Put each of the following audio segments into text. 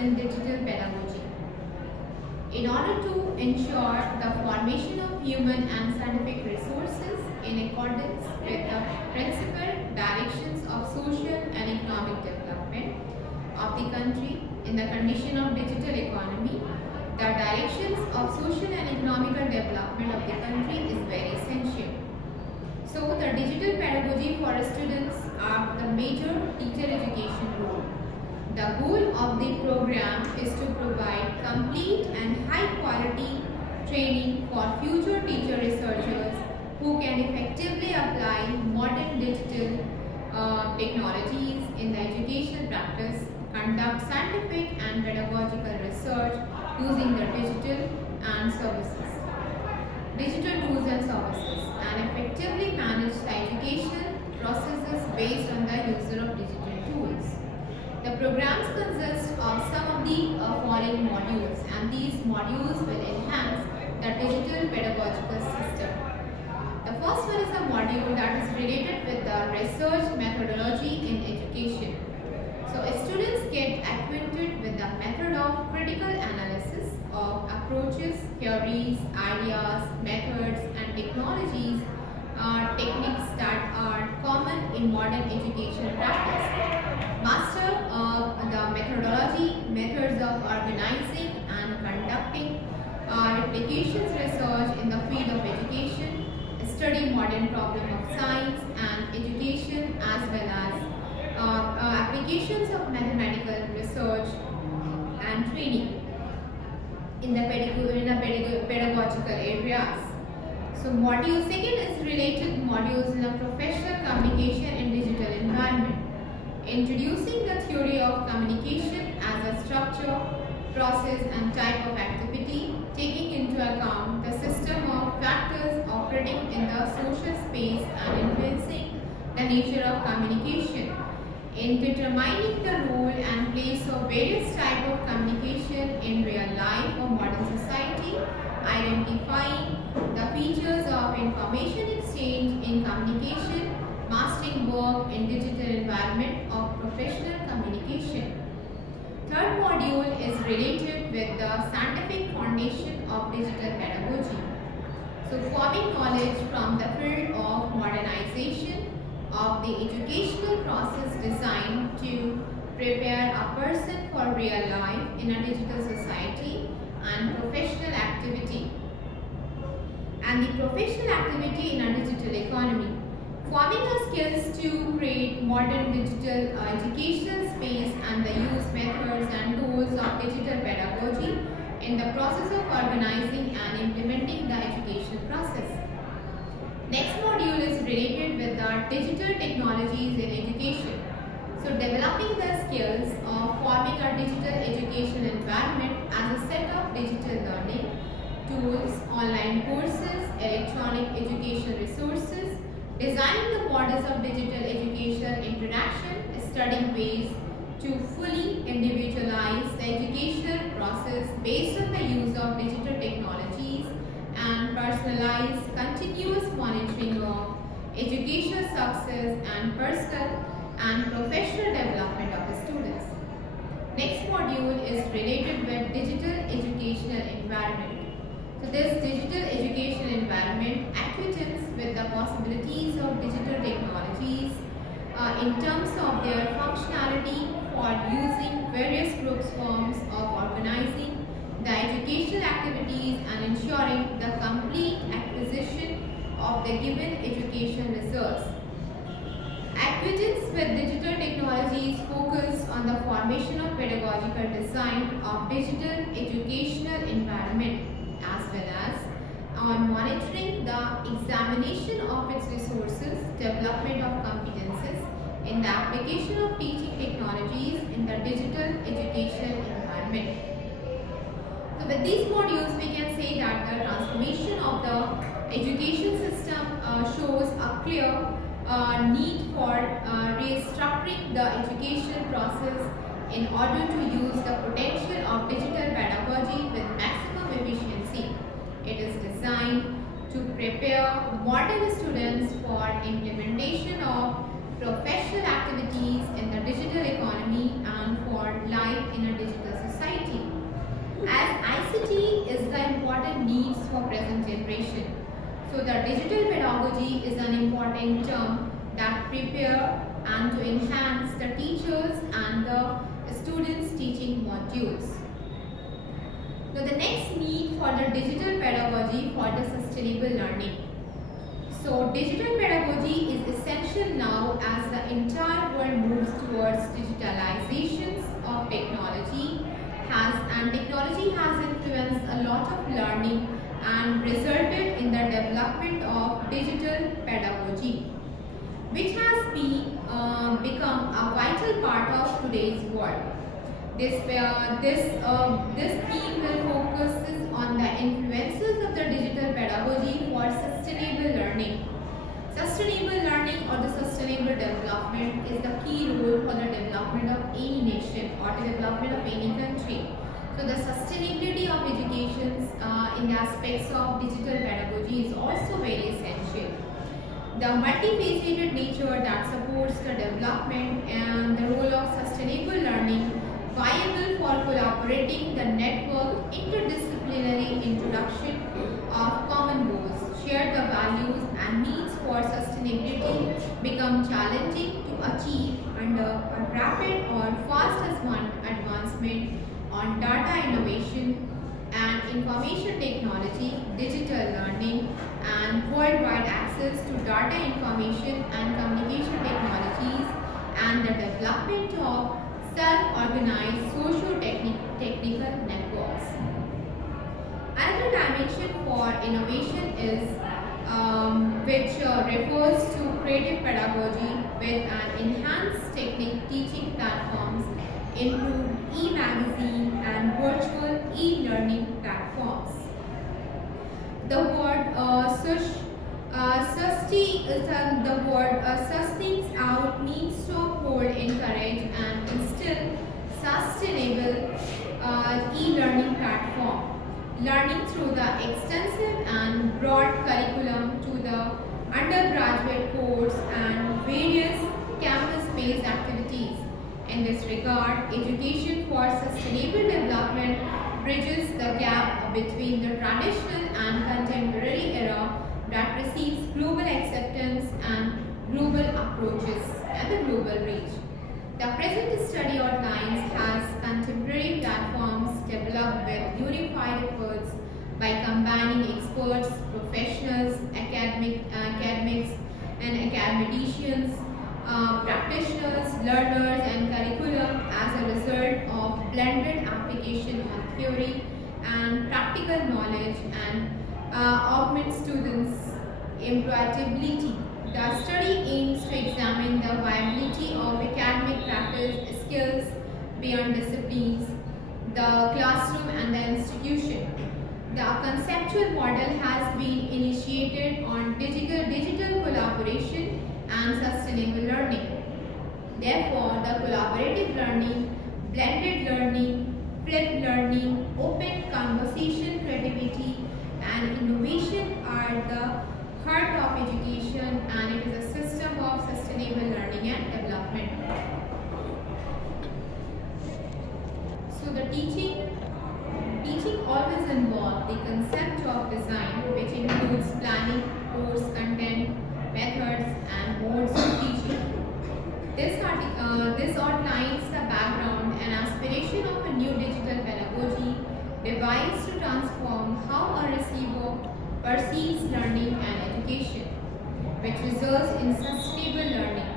in digital pedagogy. In order to ensure the formation of human and scientific resources in accordance with the principal directions of social and economic development of the country in the condition of digital economy, the directions of social and economical development of the country is very essential. So, the digital pedagogy for students are the major teacher education role. The goal of the program is to provide complete and high quality training for future teacher researchers who can effectively apply modern digital technologies in the educational practice, conduct scientific and pedagogical research using the digital tools and services, and effectively manage the educational processes based on the user of digital tools. The programs consist of some of the following modules, and these modules will enhance the digital pedagogical system. The first one is a module that is related with the research methodology in education. So students get acquainted with the method of critical analysis of approaches, theories, ideas, methods and technologies, techniques that are common in modern education practice. Master the methodology, methods of organizing and conducting applications research in the field of education, study modern problem of science and education, as well as applications of mathematical research and training in the pedagogical areas. So second is related modules in the professional communication in digital environment, introducing the theory of communication as a structure, process and type of activity, taking into account the system of factors operating in the social space and influencing the nature of communication, in determining the role and place of various types of communication in real life or modern society, identifying the features of information exchange in communication, mastering work in digital environment of professional communication. Third module is related with the scientific foundation of digital pedagogy. So forming knowledge from the field of modernization of the educational process designed to prepare a person for real life in a digital society and professional activity, and the professional activity in a digital economy. Forming our skills to create modern digital educational space and the use methods and tools of digital pedagogy in the process of organizing and implementing the education process. Next module is related with the digital technologies in education. So developing the skills of forming a digital education environment as a set of digital learning tools, online courses, electronic education resources, designing the models of digital education interaction, studying ways to fully individualize the educational process based on the use of digital technologies, and personalize continuous monitoring of educational success and personal and professional development of the students. Next module is related with digital educational environment. So this digital education environment acquaintance with the possibilities of digital technologies in terms of their functionality for using various groups forms of organizing the educational activities and ensuring the complete acquisition of the given education resource. Acquaintance with digital technologies focus on the formation of pedagogical design of digital educational environment, as well as on monitoring the examination of its resources, development of competences in the application of teaching technologies in the digital educational environment. So with these modules, we can say that the transformation of the education system shows a clear need for restructuring the education process in order to use the potential of digital pedagogy with maximum efficiency. It is designed to prepare modern students for implementation of professional activities in the digital economy and for life in a digital society. present generation. So the digital pedagogy is an important term that prepare and to enhance the teachers and the students' teaching modules. Now the next need for the digital pedagogy for the sustainable learning. So digital pedagogy is essential now as the entire world moves towards digitalizations of technology and technology has influenced a lot of learning and resulted in the development of digital pedagogy, which has become a vital part of today's world. This theme will focus on the influences of the digital pedagogy for sustainable learning. Sustainable learning or the sustainable development is the key role for the development of any nation or the development of any country. So the sustainability of education in the aspects of digital pedagogy is also very essential. The multifaceted nature that supports the development and the role of sustainable learning viable for collaborating the network interdisciplinary introduction of common goals, share the values and needs for sustainability become challenging to achieve under a rapid or fast advancement on data innovation and information technology, digital learning and worldwide access to data information and communication technologies and the development of self-organized socio-technical networks. Another dimension for innovation is which refers to creative pedagogy with an enhanced teaching platforms, include e-magazine and virtual e-learning platforms. The word sustains out means to uphold, encourage and instill sustainable e-learning platform. Learning through the extensive and broad curriculum to the undergraduate course and various campus-based activities. In this regard, education for sustainable development bridges the gap between the traditional and contemporary era that receives global acceptance and global approaches and the global reach. The present study outlines has contemporary platforms developed with unified efforts by combining experts, professionals, academics and academicians, practitioners, learners and curriculum as a result of blended application of theory and practical knowledge and augment students' employability. The study aims to examine the viability of academic practice skills beyond disciplines, the classroom and the institution. The conceptual model has been initiated on digital collaboration and sustainable learning. Therefore, the collaborative learning, blended learning, flipped learning, open conversation, creativity and innovation are the heart of education, and it is a system of sustainable learning and development. So the teaching always involves the concept of design, which includes planning, course content, methods and modes of teaching. This outlines the background and aspiration of a new digital pedagogy devised to transform how a receiver perceives learning and education, which results in sustainable learning.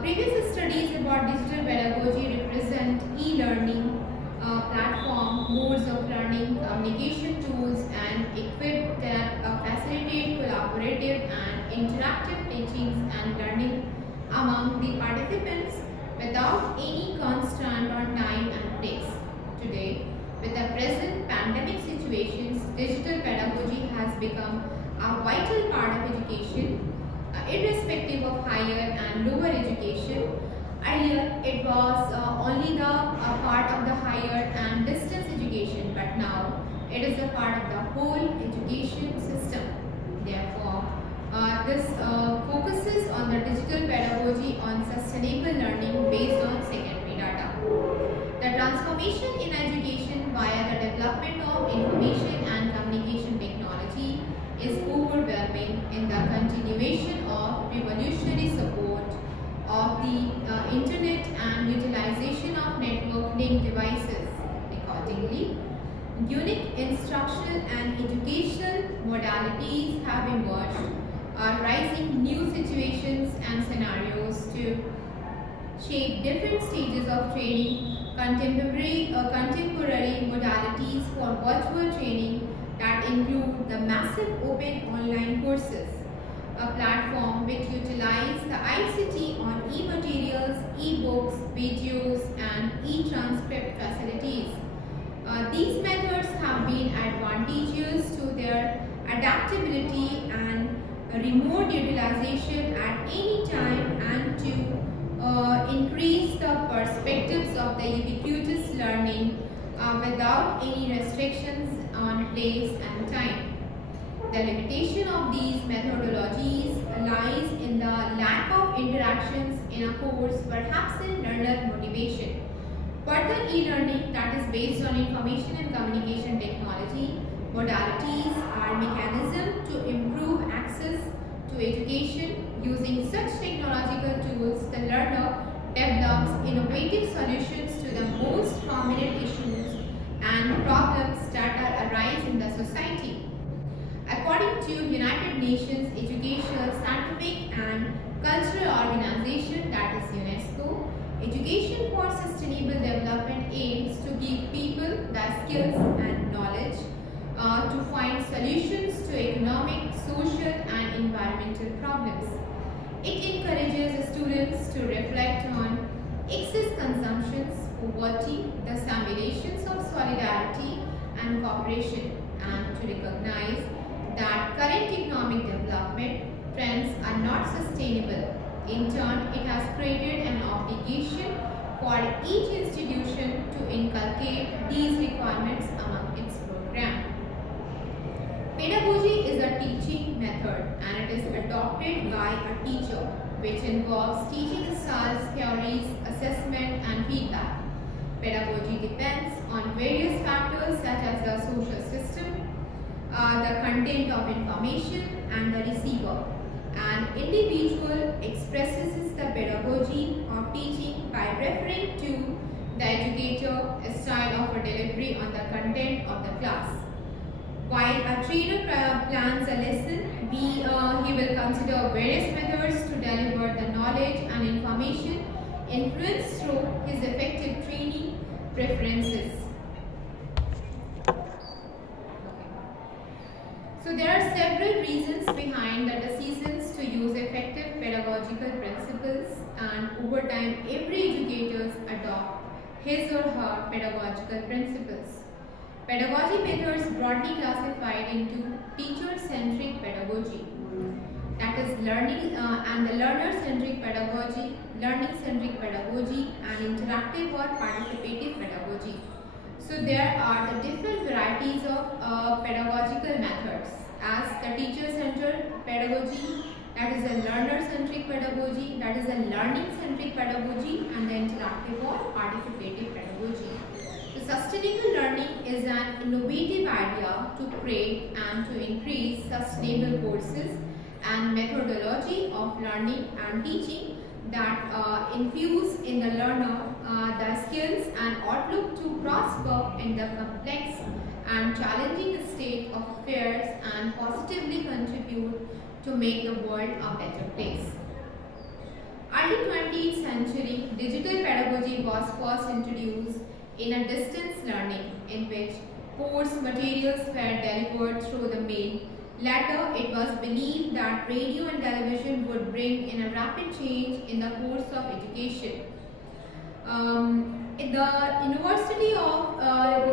Previous studies about digital pedagogy represent e-learning platform, modes of learning, communication tools and equipped that facilitate collaborative and interactive teachings and learning among the participants without any constraint on time and place. Today, with the present pandemic situations, digital pedagogy has become a vital part of education, irrespective of higher and lower education. Earlier, it was only the part of the higher and distance education, but now it is a part of the whole education system. Therefore, this focuses on the digital pedagogy on sustainable learning based on secondary data. The transformation in education via the development of information and communication technology is overwhelming in the continuation of revolutionary support of the internet and utilization of network linked devices. Accordingly, unique instructional and educational modalities have emerged, rising new situations and scenarios to shape different stages of training, contemporary modalities for virtual training that include the massive open online courses, a platform which utilize the ICT on e-materials, e-books, videos, and e-transcript facilities. These methods have been advantageous to their adaptability and remote utilization at any time and to increase the perspectives of the ubiquitous learning without any restrictions on place and time. The limitation of these methodologies lies in the lack of interactions in a course, perhaps in learner motivation. Further e-learning that is based on information and communication technology modalities are mechanisms to improve access to education. Using such technological tools, the learner develops innovative solutions to the most prominent issues and problems that arise in the society. According to United Nations Educational, Scientific and Cultural Organization, that is UNESCO, education for sustainable development aims to give people the skills and knowledge to find solutions to economic, social and environmental problems. It encourages students to reflect on excess consumptions, poverty, the simulations of solidarity and cooperation, and to recognize that current economic development trends are not sustainable. In turn, it has created an obligation for each institution to inculcate these requirements among its program. Pedagogy is a teaching method and it is adopted by a teacher, which involves teaching styles, theories, assessment and feedback. Pedagogy depends on various factors such as the social system, the content of information and the receiver. An individual expresses the pedagogy of teaching by referring to the educator, a style of a delivery on the content of the class. While a trainer plans a lesson, he will consider various methods to deliver the knowledge and information influenced through his effective training preferences. So there are several reasons behind the decisions to use effective pedagogical principles, and over time every educator adopt his or her pedagogical principles. Pedagogy methods broadly classified into teacher-centric pedagogy, that is learning and the learner-centric pedagogy, learning-centric pedagogy and interactive or participative pedagogy. So there are the different varieties of pedagogical methods as the teacher-centered pedagogy, that is a learner-centric pedagogy, that is a learning-centric pedagogy and the interactive or participative pedagogy. So sustainable learning is an innovative idea to create and to increase sustainable courses and methodology of learning and teaching that infuse in the learner the skills and outlook to prosper in the complex and challenging state of affairs and positively contribute to make the world a better place. Early 20th century, digital pedagogy was first introduced in a distance learning in which course materials were delivered through the mail. Later, it was believed that radio and television would bring in a rapid change in the course of education. The University of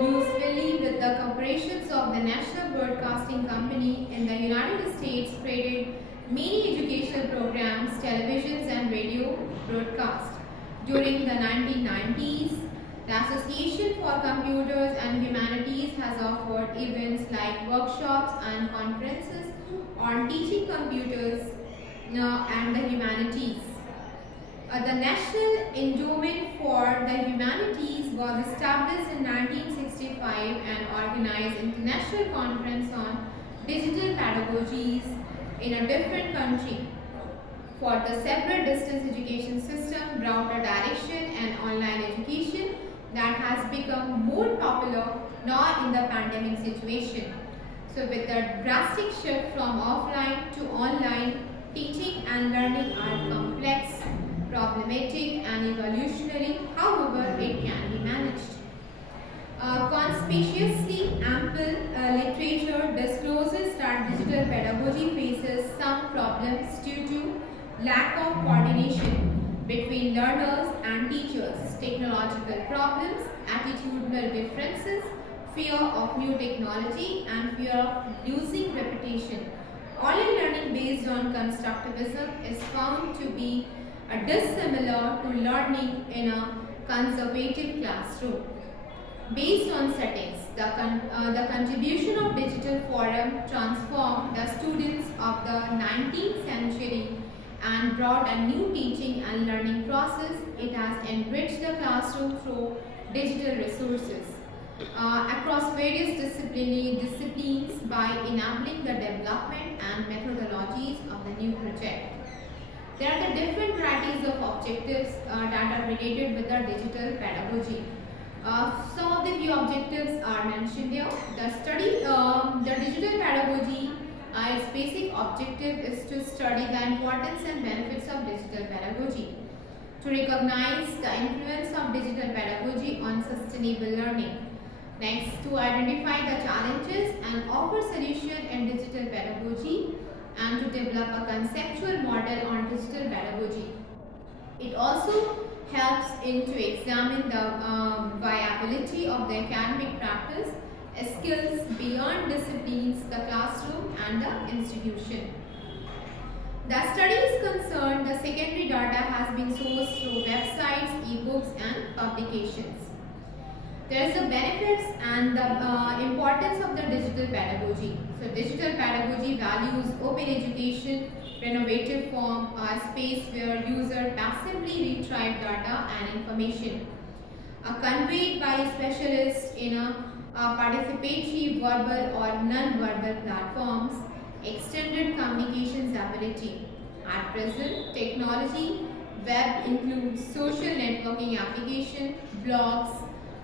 Louisville, with the corporations of the National Broadcasting Company in the United States, created many educational programs, televisions and radio broadcast. During the 1990s, the Association for Computers and Humanities has offered events like workshops and conferences on teaching computers and the humanities. The National Endowment for the Humanities was established in 1965 and organized international conference on digital pedagogies in a different country for the separate distance education system, router direction and online education that has become more popular now in the pandemic situation. So with the drastic shift from offline to online, teaching and learning are complex, problematic and evolutionary. However, it can be managed. Conspicuously ample literature discloses that digital pedagogy faces some problems due to lack of coordination between learners and teachers, technological problems, attitudinal differences, fear of new technology, and fear of losing reputation. Online learning based on constructivism is found to be dissimilar to learning in a conservative classroom. Based on settings, the contribution of digital forum transformed the students of the 19th century and brought a new teaching and learning process. It has enriched the classroom through digital resources across various disciplines by enabling the development and methodologies of the new project. There are the different varieties of objectives that are related with the digital pedagogy. Some of the few objectives are mentioned here. The digital pedagogy, its basic objective is to study the importance and benefits of digital pedagogy, to recognize the influence of digital pedagogy on sustainable learning. Next, to identify the challenges and offer solution in digital pedagogy, and to develop a conceptual model on digital pedagogy. It also helps in to examine the viability of the academic practice, skills beyond disciplines, the classroom and the institution. The study is concerned, the secondary data has been sourced through websites, ebooks and publications. There is the benefits and the importance of the digital pedagogy. So digital pedagogy values open education, innovative form, a space where users passively retrieve data and information. Conveyed by specialists in a participatory verbal or non-verbal platforms, extended communications ability. At present, technology, web includes social networking application, blogs,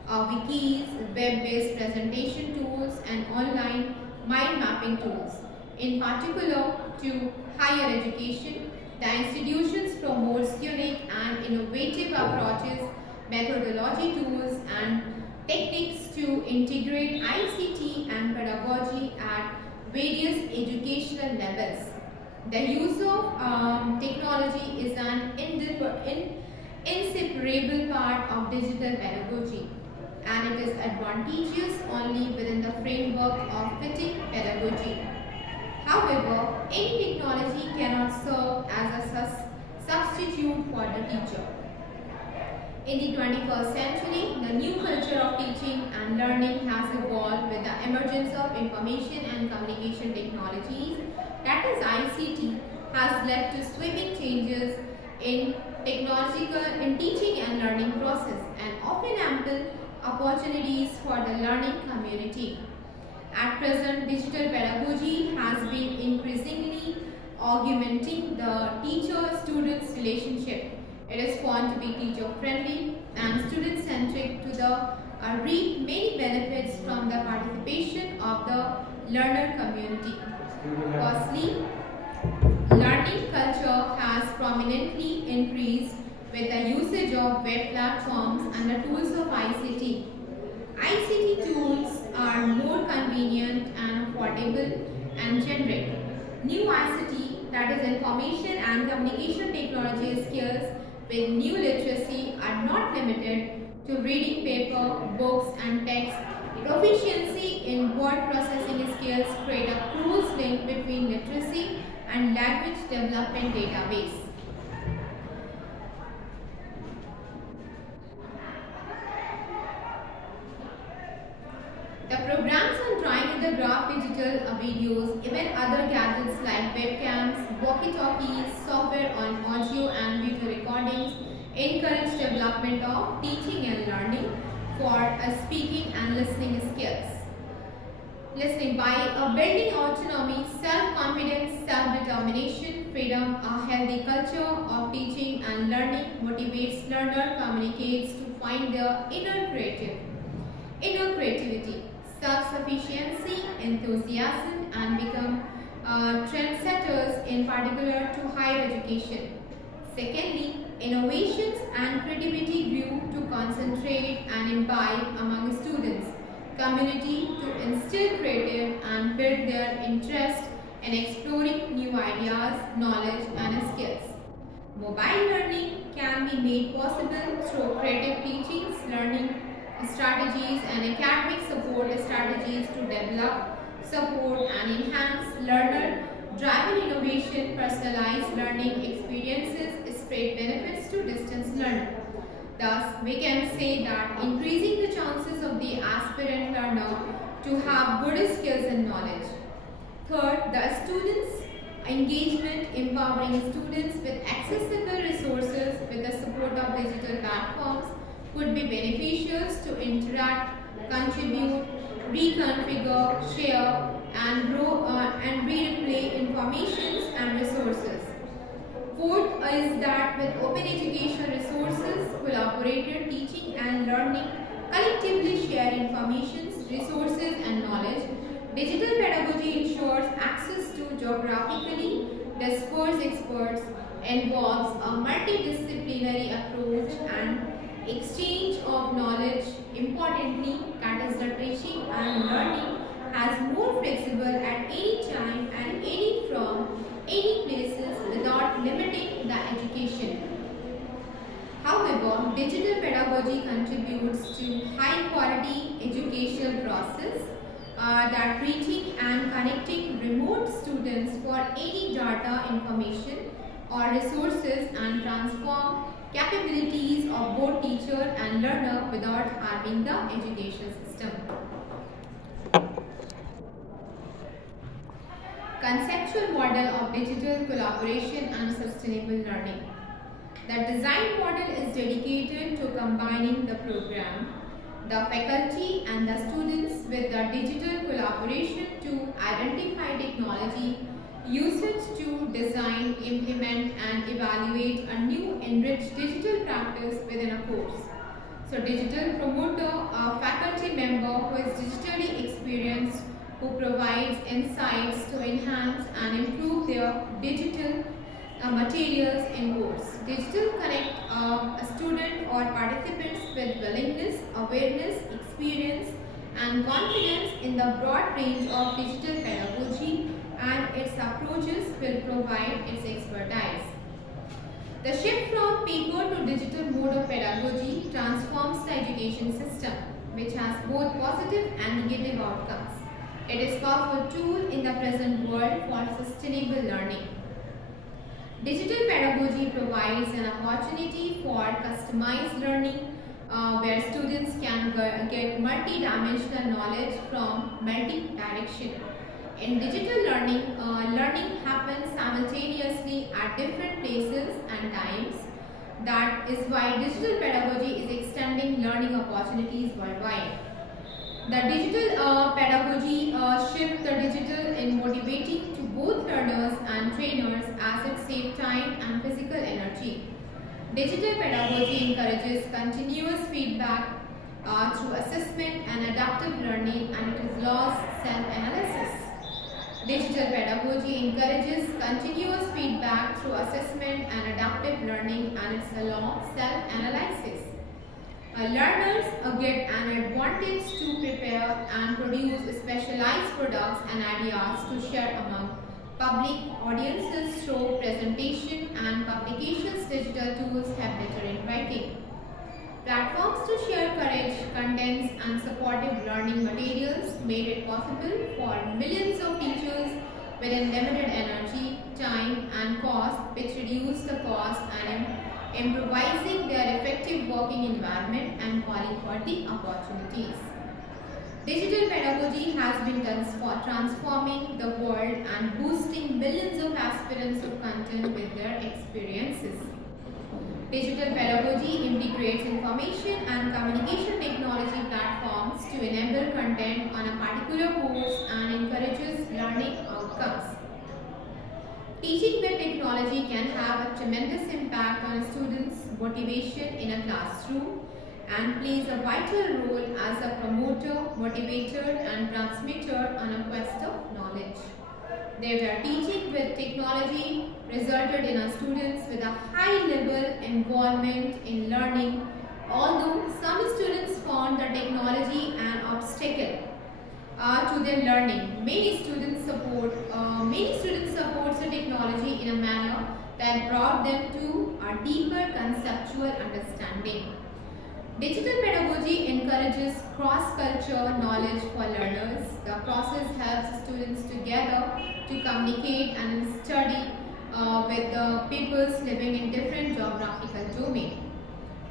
wikis, web-based presentation tools and online mind mapping tools. In particular, to higher education, the institutions promotes unique and innovative approaches, methodology tools and techniques to integrate ICT and pedagogy at various educational levels. The use of technology is an inseparable part of digital pedagogy, and it is advantageous only within the framework of fitting pedagogy. However, any technology cannot serve as a substitute for the teacher. In the 21st century, the new culture of teaching and learning has evolved with the emergence of information and communication technologies, that is ICT, has led to sweeping changes in teaching and learning process and often ample opportunities for the learning community. At present, digital pedagogy has been increasingly augmenting the teacher-students relationship. It is found to be teacher-friendly and student-centric to reap many benefits from the participation of the learner community. Firstly, learning culture has prominently increased with the usage of web platforms and the tools of ICT. ICT tools are more convenient and affordable and generic. New ICT, that is information and communication technology skills with new literacy, are not limited to reading paper, books and text. Proficiency in word processing skills create a close link between literacy and language development database. The programs on trying the graph digital videos, even other gadgets like webcams, walkie-talkies, software on audio and video recordings encourage development of teaching and learning for speaking and listening skills. Listening by building autonomy, self-confidence, self-determination, freedom, a healthy culture of teaching and learning motivates learner communicates to find their inner creativity, self-sufficiency, enthusiasm, and become trendsetters in particular to higher education. Secondly, innovations and creativity grew to concentrate and imbibe among students community to instill creative and build their interest in exploring new ideas, knowledge, and skills. Mobile learning can be made possible through creative teachings, learning strategies, and academic support strategies to develop, support, and enhance learner driven innovation, personalized learning experiences, spread benefits to distance learner. Thus, we can say that increasing the chances of the aspirant learner to have good skills and knowledge. Third, the students' engagement, empowering students with accessible resources with the support of digital platforms could be beneficial to interact, contribute, reconfigure, share, and replay information and resources. Fourth is that with open education resources, collaborated teaching and learning collectively share information, resources, and knowledge. Digital pedagogy ensures access to geographically dispersed experts, involves a multidisciplinary approach and exchange of knowledge. Importantly, that is the teaching and learning has more flexible at any time and any from any places without limiting the education. However, digital pedagogy contributes to high quality educational process that reaching and connecting remote students for any data information or resources and transform capabilities of both teacher and learner without harming the education system. Conceptual model of digital collaboration and sustainable learning. The design model is dedicated to combining the program, the faculty and the students with the digital collaboration to identify technology, usage to design, implement and evaluate a new enriched digital practice within a course. So digital promoter, a faculty member who is digitally experienced who provides insights to enhance and improve their digital materials in course. Digital connect a student or participants with willingness, awareness, experience and confidence in the broad range of digital pedagogy and its approaches will provide its expertise. The shift from paper to digital mode of pedagogy transforms the education system, which has both positive and negative outcomes. It is a powerful tool in the present world for sustainable learning. Digital pedagogy provides an opportunity for customized learning where students can get multi-dimensional knowledge from multi-direction. In digital learning, learning happens simultaneously at different places and times. That is why digital pedagogy is extending learning opportunities worldwide. The digital pedagogy shifts the digital in motivating to both learners and trainers as it saves time and physical energy. Digital pedagogy encourages continuous feedback through assessment and adaptive learning and it allows self-analysis. Digital pedagogy encourages continuous feedback through assessment and adaptive learning and it allows self-analysis. Learners get an advantage to prepare and produce specialized products and ideas to share among public audiences through presentation and publications. Digital tools have better in writing. Platforms to share courage, contents and supportive learning materials made it possible for millions of teachers within limited energy, time and cost which reduce the cost and improvising their effective working environment and calling for the opportunities. Digital pedagogy has been transforming the world and boosting millions of aspirants of content with their experiences. Digital pedagogy integrates information and communication technology platforms to enable content on a particular course teaching with technology can have a tremendous impact on a student's motivation in a classroom and plays a vital role as a promoter, motivator and transmitter on a quest of knowledge. Their teaching with technology resulted in our students with a high level involvement in learning, although some students found the technology an obstacle to their learning. Many students support the technology in a manner that brought them to a deeper conceptual understanding. Digital pedagogy encourages cross-cultural knowledge for learners. The process helps students together to communicate and study with the peoples living in different geographical domains.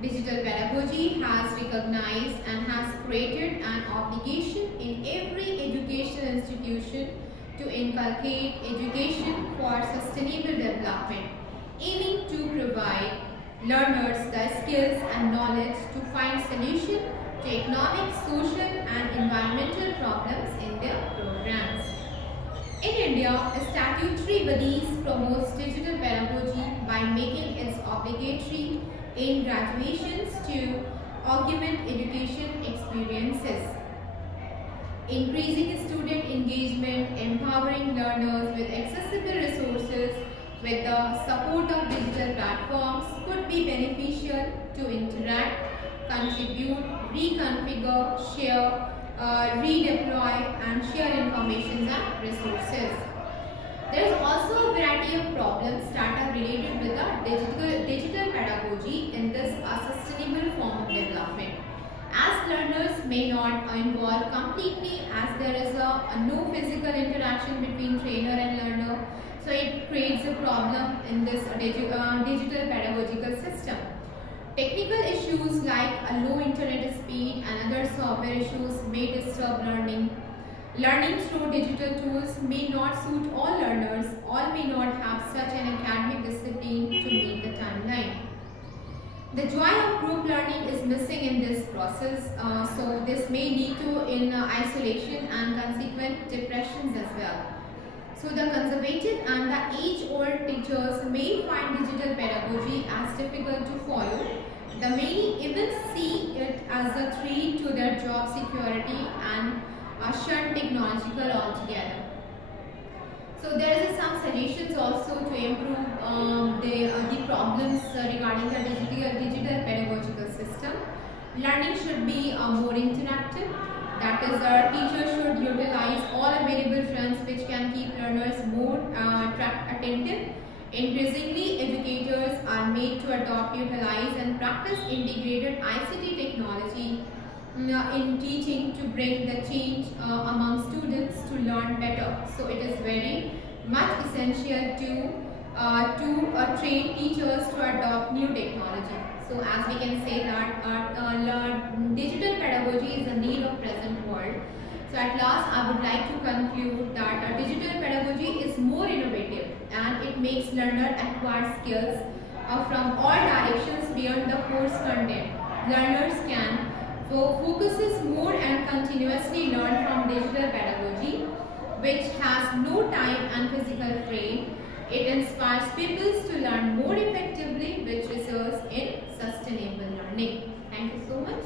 Digital pedagogy has recognized and has created an obligation in every educational institution to inculcate education for sustainable development, aiming to provide learners the skills and knowledge to find solutions to economic, social and environmental problems in their programs. In India, statutory bodies promotes digital pedagogy by making it obligatory in graduations to augment education experiences, increasing student engagement, empowering learners with accessible resources with the support of digital platforms could be beneficial to interact, contribute, reconfigure, share, redeploy and share information and resources. There is also a variety of problems that are related with the digital pedagogy in this sustainable form of development. As learners may not involve completely as there is no physical interaction between trainer and learner, so it creates a problem in this digital pedagogical system. Technical issues like a low internet speed and other software issues may disturb learning. Learning through digital tools may not suit all learners, all may not have such an academic discipline to meet the timeline. The joy of group learning is missing in this process, so this may lead to isolation and consequent depressions as well. So the conservative and the age-old teachers may find digital pedagogy as difficult to follow. The many even see it as a threat to their job security and shun technological altogether. So there is some suggestions also to improve the problems regarding the digital pedagogical system. Learning should be more interactive. That is, our teachers should utilize all available trends which can keep learners more attentive. Increasingly, educators are made to adopt, utilize and practice integrated ICT technology in teaching to bring the change among students to learn better. So it is very much essential to train teachers to adopt new technology. So as we can say that digital pedagogy is a need of present world. So at last I would like to conclude that digital pedagogy is more innovative and it makes learner acquire skills from all directions beyond the course content. Learners can focuses more and continuously learn from digital pedagogy, which has no time and physical frame. It inspires people to learn more effectively, which results in sustainable learning. Thank you so much.